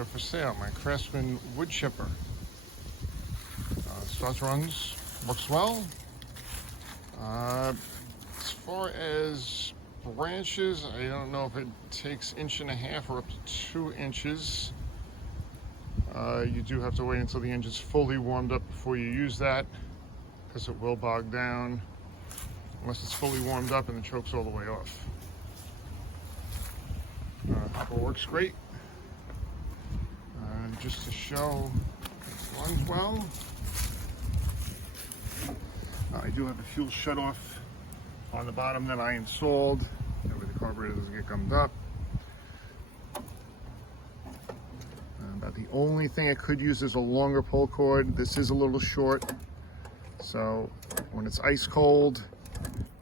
Item for sale, my Craftsman wood chipper. Starts, runs, works well. As far as branches, I don't know if it takes 1.5 or up to 2 inches. You do have to wait until the engine's fully warmed up before you use that, because it will bog down unless it's fully warmed up and the choke's all the way off. Hopper works great. Just to show it runs well. I do have a fuel shutoff on the bottom that I installed. That way the carburetor doesn't get gummed up. About the only thing I could use is a longer pull cord. This is a little short, so when it's ice cold,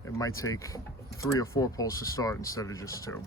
it might take 3 or 4 pulls to start instead of just 2.